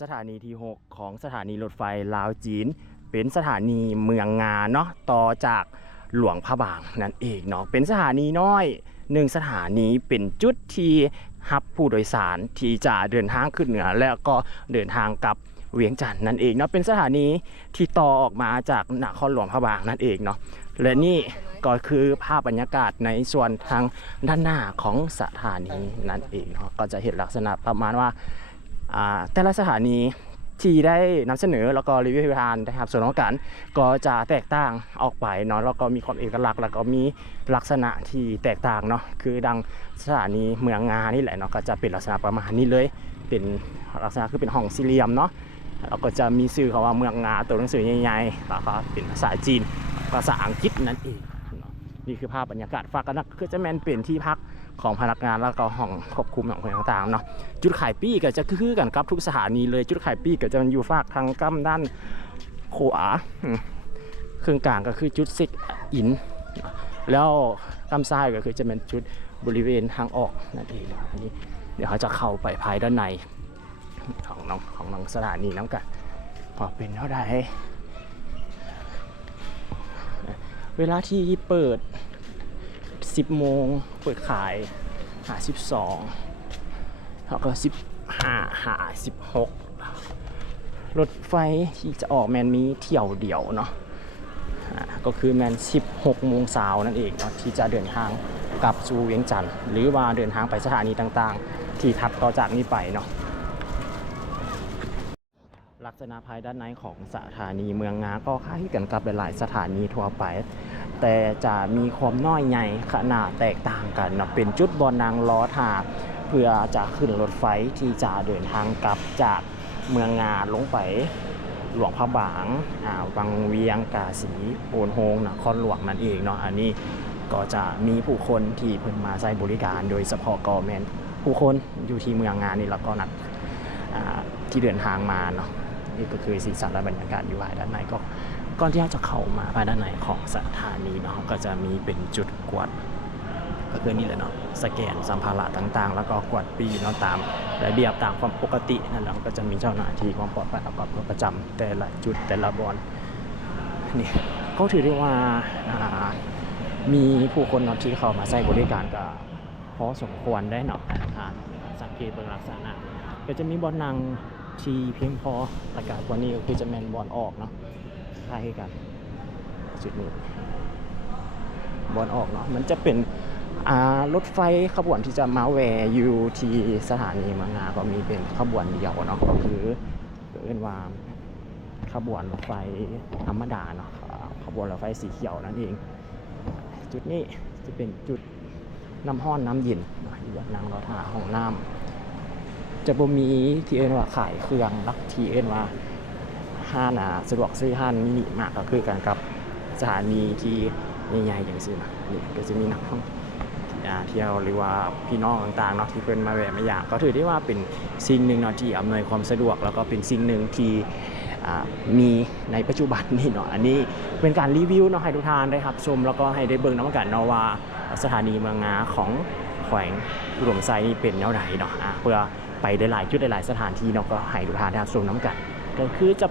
สถานีที่ 6 ของสถานีรถไฟลาวจีน เป็นสถานีเมืองงาเนาะต่อจากหลวงพระบางนั่นเองเนาะเป็นสถานีน้อยหนึ่งสถานีเป็นจุดที่รับผู้โดยสารที่จะเดินทางขึ้นเหนือ แล้วก็เดินทางกลับเวียงจันทร์นั่นเองเนาะเป็นสถานีที่ต่อออกมาจากนครหลวงพระบางนั่นเองเนาะและนี่ก็คือภาพบรรยากาศในส่วนทางด้านหน้าของสถานีนั่นเองเนาะก็จะเห็นลักษณะประมาณว่า แต่ละสถานีที่ได้นำเสนอแล้วก็รีวิวทานนะครับ ส่วนของกันก็จะแตกต่างออกไปเนาะแล้วก็มีความเอกลักษณ์แล้วก็มีลักษณะที่แตกต่างเนาะคือดังสถานีเมืองงานี่แหละเนาะก็จะเป็นลักษณะประมาณนี้เลย เป็นลักษณะคือเป็นห้องสี่เหลี่ยมเนาะแล้วก็จะมีชื่อเขาว่าเมืองงาตัวหนังสือใหญ่ๆแล้วก็เป็นภาษาจีนภาษาอังกฤษนั่นเองนี่คือภาพบรรยากาศฝากกันนะคือจะแมนเป็นที่พัก ของพนักงานแล้วก็ห้องควบคุมของคนต่างๆเนาะจุดขายปี้ก็จะคือกันครับทุกสถานีเลยจุดขายปี้ก็จะมันอยู่ฝากทางกั้มด้านขวาเครื่องกลางก็คือจุดซ็กอิน แล้วกั้มซ้ายก็คือจะเป็นจุดบริเวณทางออกนั่นเองนะอันนี้เดี๋ยวเขาจะเข้าไปภายด้านในของน้องของน้องสถานีน้ำกันพอเป็นเท่าใดเวลาที่เปิด 10 โมงเปิดขายหา 12แล้วก็สิบห้าหาสิบหกรถไฟที่จะออกแมนมีเที่ยวเดียวเนาะก็คือแมน 16 โมงเช้านั่นเองเนาะที่จะเดินทางกลับสู่เวียงจันทร์หรือว่าเดินทางไปสถานีต่างๆ ที่ถัดต่อจากนี้ไปเนาะลักษณะภายด้านในของสถานีเมืองงาก็คล้ายกันกับหลายๆสถานีทั่วไป แต่จะมีความน้อยใหญ่ขนาดแตกต่างกันเนาะเป็นจุดบอลนางล้อทาเพื่อจะขึ้นรถไฟที่จะเดินทางกลับจากเมืองงาลงไปหลวงพระบางอ่าวังเวียงกาสีโอนโฮงนะครหลวงนั่นเองเนาะอันนี้ก็จะมีผู้คนที่เพิ่นมาใช้บริการโดยเฉพาะกอแมนผู้คนอยู่ที่เมืองงานนี่แล้วก็นักที่เดินทางมาเนาะนี่ก็คือสีสันและบรรยากาศอยู่ภายด้านในก็ ก่อนที่เราจะเข้ามาภายด้านในของสถานีเนาะก็จะมีเป็นจุดกวดก็คือนี่แหละเนาะสแกนสัมภาระต่างๆ แล้วก็กวดปีเนาะตามระเบียบตามความปกตินั่นแหละก็จะมีเจ้าหน้าที่ความปลอดภัยแล้วก็ประจำแต่ละจุดแต่ละบอนนี่ก็ถือได้ว่ามีผู้คนเนาะที่เข้ามาใช้บริการก็พอสมควรได้เนาะอาสังเกตเบื้องลักษณะก็จะมีบอลนางที่เพียงพออากาศวันนี้ก็คือจะแมนบอลออกเนาะ คล้ายกันจุดนี้บอลออกเนาะมันจะเป็นรถไฟขบวนที่จะมาแวร์อยู่ที่สถานีมืองงาก็มีเป็นขบวนเดียวเนาะก็คือเรียกว่าขบวนรถไฟธรรมดาเนาะขบวนรถไฟสีเขียวนั่นเอง จุดนี้จะเป็นจุดน้ำห้อนน้ำเย็นอยู่บนนางรอทาห้องน้ำจะบ่มีที่เอ็นว่าขายเครื่องรักที่เอ็นว่า ห้านสะดวกซื้อห้านมินิมากก็คือกันกับสถานีที่ใหญ่ๆอย่างนี้นะนี่ก็จะมีนักท่องเที่ยวหรือว่าพี่น้องต่างๆเนาะที่เพิ่นมาแวะมาอยากก็ถือได้ว่าเป็นสิ่งหนึ่งเนาะที่อำนวยความสะดวก แล้วก็เป็นสิ่งหนึ่งที่มีในปัจจุบันนี่เนาะอันนี้เป็นการรีวิวเนาะให้ทุกท่านได้รับชมแล้วก็ให้ได้เบิ่งน้ำกันเนาะว่าสถานีเมืองงาของแขวงอุดมไซนี่เป็นแนวไหนเนาะเพื่อไปได้หลายจุดได้หลายสถานที่เนาะก็ให้ทุกท่านได้รับชมน้ำกันก็คือจะ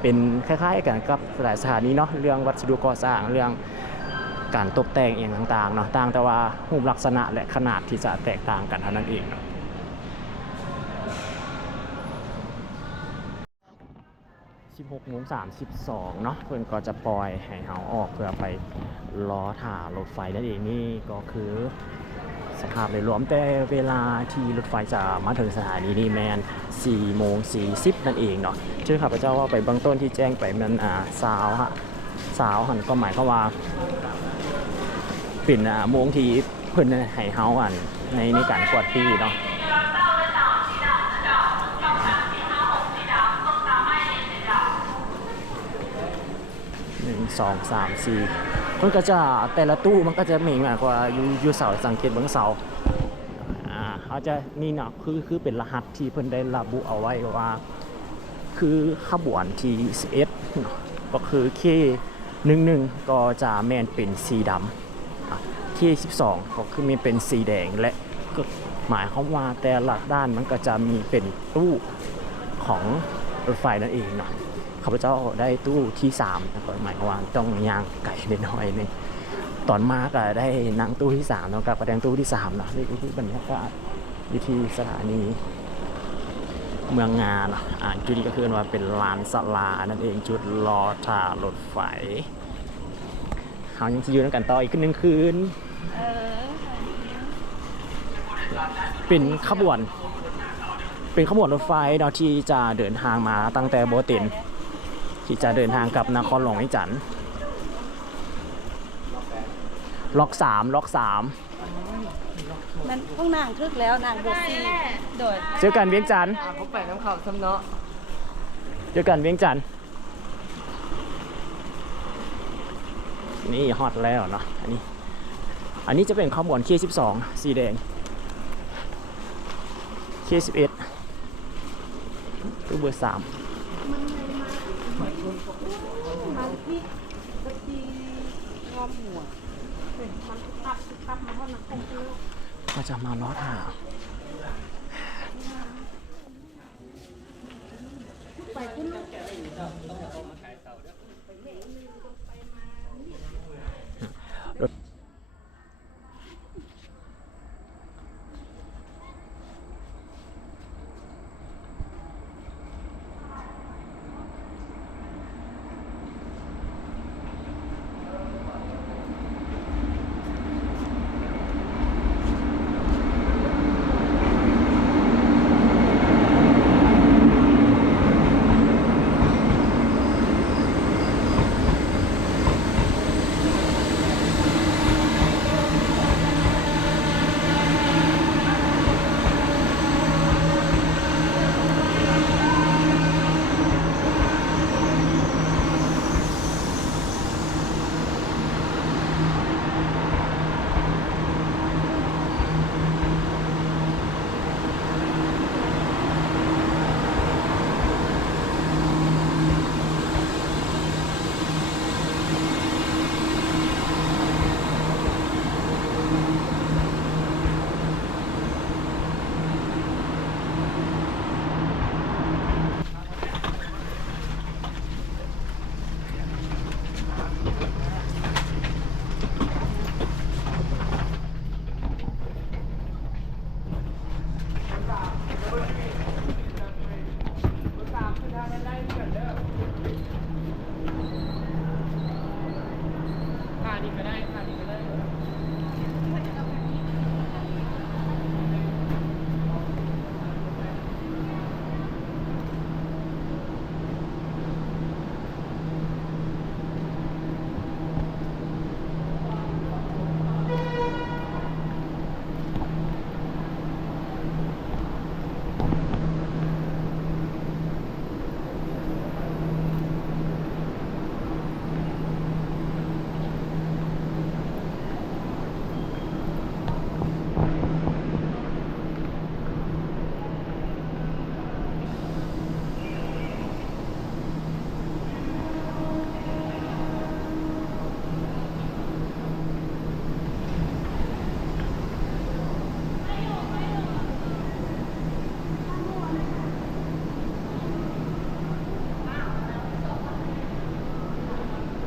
เป็นคล้ายๆกันกับหลายสถานีเนาะเรื่องวัสดุก่อสร้างเรื่องการตกแต่งเองต่างๆเนาะต่างแต่ว่ารูปลักษณะและขนาดที่จะแตกต่างกันเท่านั้นเองเนาะ16โมง32 เนาะเพื่อนก็จะปล่อยให้เฮาออกเพื่อไปล้อถ่ารถไฟนั่นเองนี่ก็คือ สภาพโดยรวมแต่เวลาที่รถไฟจะมาถึงสถานีนี่แมน4โมง40นั่นเองเนาะชื่อข้าพเจ้าว่าไปเบื้องต้นที่แจ้งไปมันอ่าสาวฮะสาวหันก็หมายความว่าเป็นอ่าโมงที่เพิ่นให้เฮาอันในในการกวาดปีเนาะหนึ่งสองสามสี่ มันก็จะแต่ละตู้มันก็จะมีมากกว่าอยู่อยู่เสาสังเกตบางเสาอ่าเขาจะนี่เนาะคือคือเป็นรหัสที่เพิ่นได้ระบุเอาไว้ว่าคือขบวนที่11เนาะก็คือ K 11ก็จะแมนเป็นสีดำที่12ก็คือมีเป็นสีแดงและก็หมายความว่าแต่ละด้านมันก็จะมีเป็นตู้ของรถไฟนั่นเองเนาะ ข้าพเจ้าได้ตู้ที่3นะครับหมายความว่าต้องย่างไก่นิดหน่อยนึงตอนมาก็ได้นั่งตู้ที่3แล้วกับประแดงตู้ที่3เนะนี่คือบรรยากาศวิธีสถานีเมืองงานอ่านจุดนี้ก็คือว่าเป็นลานสลา นั่นเองจุดรอท่ารถไฟเขายังจะอยู่ด้วยกันต่ออีกหนึ่งคืน เป็นขบวน เป็นขบวนรถไฟเนาะที่จะเดินทางมาตั้งแต่โบติน ที่จะเดินทางกลับนครหลวงไอ้จันทร์ล็อกสามล็อกสามมันพวกนางทึกแล้วนางโบซี่โดดเจอกันเวียงจันทร์อ่าเขาไปน้ำเขาซ้ำเนาะเจอกันเวียงจันทร์นี่ฮอตแล้วเนาะอันนี้ อันนี้จะเป็นขบวนเคสิบสองสีแดงเคสิบเอ็ดตู้เบอร์สาม มันพี่กะทิงอมหัวเป็นมันทุกตับทุกตับมาเพรานักคงคือก็จะมาลอดหาไปขึ้นค่า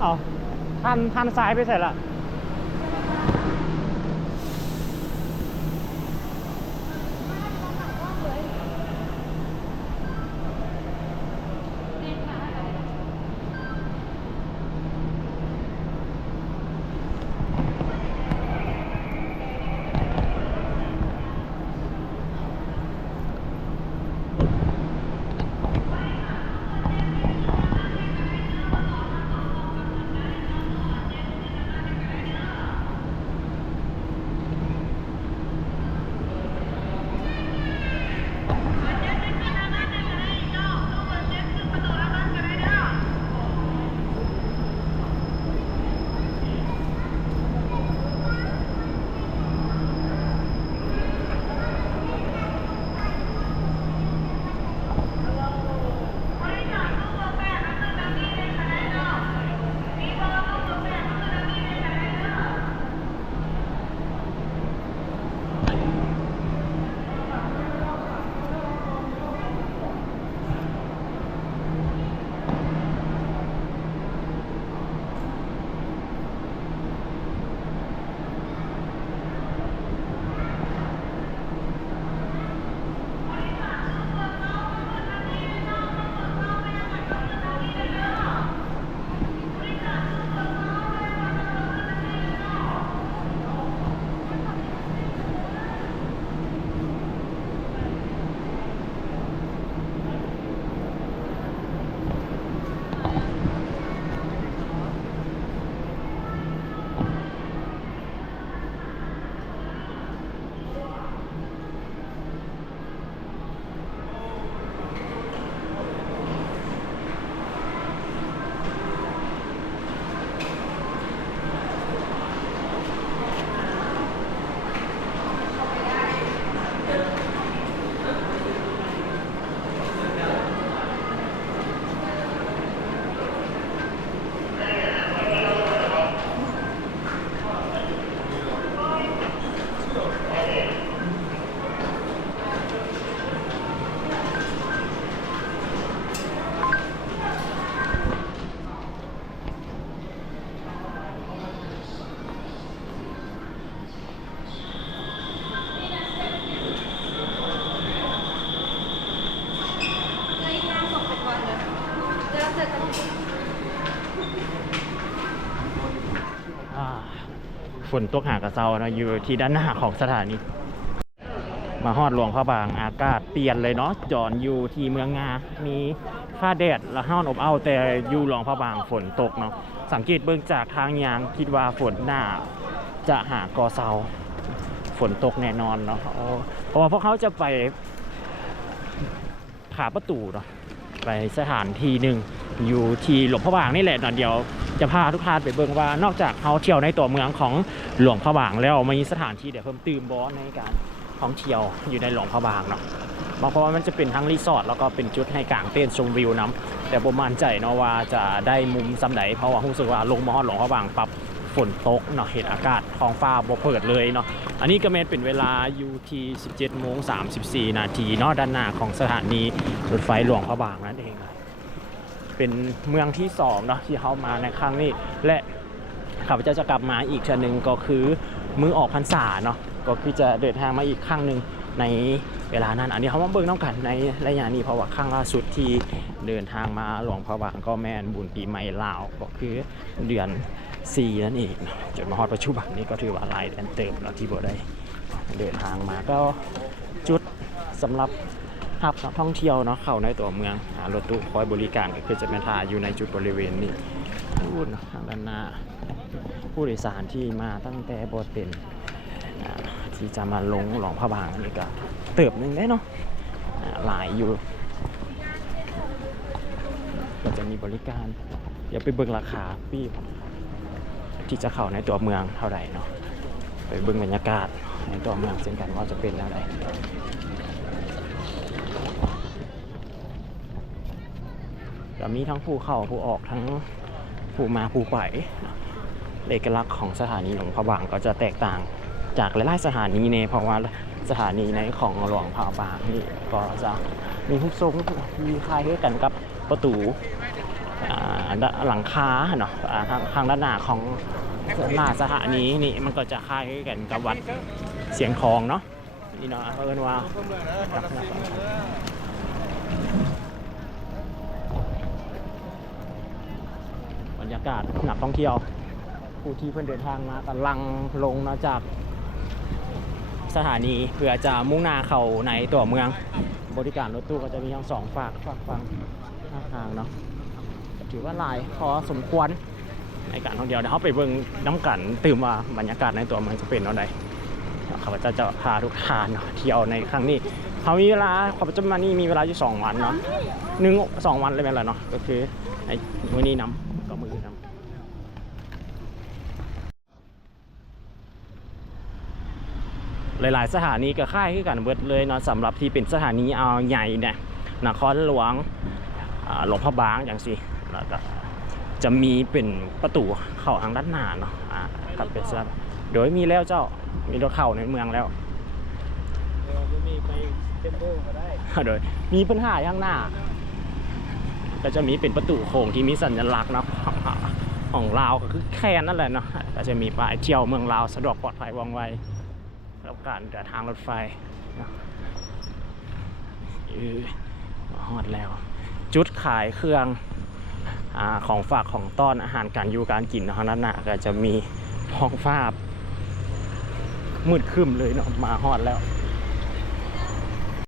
เอาหันทันซ้ายไปเสร็จละ ฝนตกหากระเซาเนะอยู่ที่ด้านหน้าของสถานีมาฮอดหลวงพระบางอากาศเปลี่ยนเลยเนาะจอนอยู่ที่เมืองงา มีฟ้าแดดและห้อนอบอ้าวแต่อยู่หลวงพระบางฝนตกเนาะสังเกตเบื้องจากทางยางคิดว่าฝนหน้าจะหากอเซาฝนตกแน่นอนเนาะเพราะว่าพวกเขาจะไปผาประตูเนาะ ไปสถานที่หนึ่งอยู่ที่หลวงพระบางนี่แหละเนะเดี๋ยวจะพาทุกท่านไปเบิ่งว่านอกจากเขาเที่ยวในตัวเมืองของหลวงพระบางแล้วมีสถานที่เดี๋ยวเพิ่มเติมบอสในการท่องเที่ยวอยู่ในหลวงพระบางเนาะบางเพราะว่ามันจะเป็นทั้งรีสอร์ทแล้วก็เป็นจุดให้กางเต้นชมวิวน้ำแต่ผมมั่นใจเนาะว่าจะได้มุมสำไหนเพราะว่ารู้สึกว่าลงมาฮอดหลวงพระบางปรับ ฝนตกเนาะเห็นอากาศท้องฟ้าบ่เปิดเลยเนาะอันนี้ก็แมนเป็นเวลาอยู่ที่ 17โมง34 นาทีเนาะด้านหน้าของสถานีรถไฟหลวงพระบางนั่นเองเป็นเมืองที่สองเนาะที่เขามาในครั้งนี้ และข้าพเจ้าจะกลับมาอีกเทื่อหนึ่งก็คือมือออกพรรษาเนาะก็คือจะเดินทางมาอีกครั้งหนึ่งในเวลานั้นอันนี้เขามาเบิ่งน้องกันในระยะนี้เพราะว่าครั้งล่าสุดที่เดินทางมาหลวงพระบางก็แม่นบุญปีใหม่ลาวก็คือเดือน 4 นั่นเองจนมาฮอดปัจจุบันนี้ก็ถือว่าหลายเดือนเติมเนาะที่บ่ได้เดินทางมาก็จุดสำหรับขับท่องเที่ยวเนาะเข้าในตัวเมืองรถตู้คอยบริการก็คือจะเป็นทาอยู่ในจุดบริเวณนี้พูดนะทางด้านหน้าผู้โดยสารที่มาตั้งแต่บทเป็นที่จะมาลงหลองพระบางนี่ก็เติบหนึ่งได้เนาะอ่าหลายอยู่ ก็จะมีบริการ เดี๋ยวไปเบิ่งราคาปี ที่จะเข้าในตัวเมืองเท่าไหร่เนาะไปเบิ่งบรรยากาศในตัวเมืองเช่นกันว่าจะเป็นเท่าไร่ก็มีทั้งผู้เข้าผู้ออกทั้งผู้มาผู้ไปเนาะเอกลักษณ์ของสถานีหลวงพระบางก็จะแตกต่างจากหลายๆสถานีในเพราะว่าสถานีในของหลวงพระบางนี่ก็จะมีทุกทรงมีคล้ายกันกับประตู หลังคาเนาะทางทางด้านหน้าของหน้าสถานีนี่มันก็จะคล้ายกันกับวัดเสียงทองเนาะนี่เนาะเอินว่าบรรยากาศนักท่องเที่ยว ผู้ที่เพิ่นเดินทางมากำลังลงมาจากสถานีเพื่อจะมุ่งหน้าเข้าในตัวเมือง บริการรถตู้ก็จะมีทั้งสองฝากฝากฟังท่างเนาะ ถือว่าหลายพอสมควรในการท่องเที่ยวเดี๋ยวเขาไปเบิ่งน้ำกันตื่มว่าบรรยากาศในตัวเมืองจะเป็นอะไรข้าพเจ้าจะพาทุกท่านเนาะเที่ยวในครั้งนี้เขามีเวลาข้าพเจ้ามานี่มีเวลาอยู่สองวันเนาะหนึ่งสองวันเลยเป็นไรเนาะก็คือไอ้มื้อนี้น้ำก็มือน้ำหลาย ๆ สถานีก็ค่ายคือกันเบิดเลยเนาะสำหรับที่เป็นสถานีเอาใหญ่เนี่ยนครหลวงหลวงพระบางอย่างสิ แล้วก็จะมีเป็นประตูเข้าทางด้านหน้าเนาะอ่ากับเป็นสถานโดยมีแล้วเจ้ามีรถเข้าในเมืองแล้วมีไปเทมโบก็ได้โดยมีปัญหาข้างหน้าก็จะมีเป็นประตูโค้งที่มีสัญลักษณ์เนาะของลาวก็คือแค่นั่นแหละเนาะก็จะมีป้ายเที่ยวเมืองลาวสะดวกปลอดภัยว่องไวกับการเดินทางรถไฟเออมาฮอดแล้ว จุดขายเครื่อง อของฝากของต้อนอาหารการอยู่การกินเนาะนั่นนะก็จะมีห้องฟ้ามืดครึมเลยเนาะมาฮอดแล้ว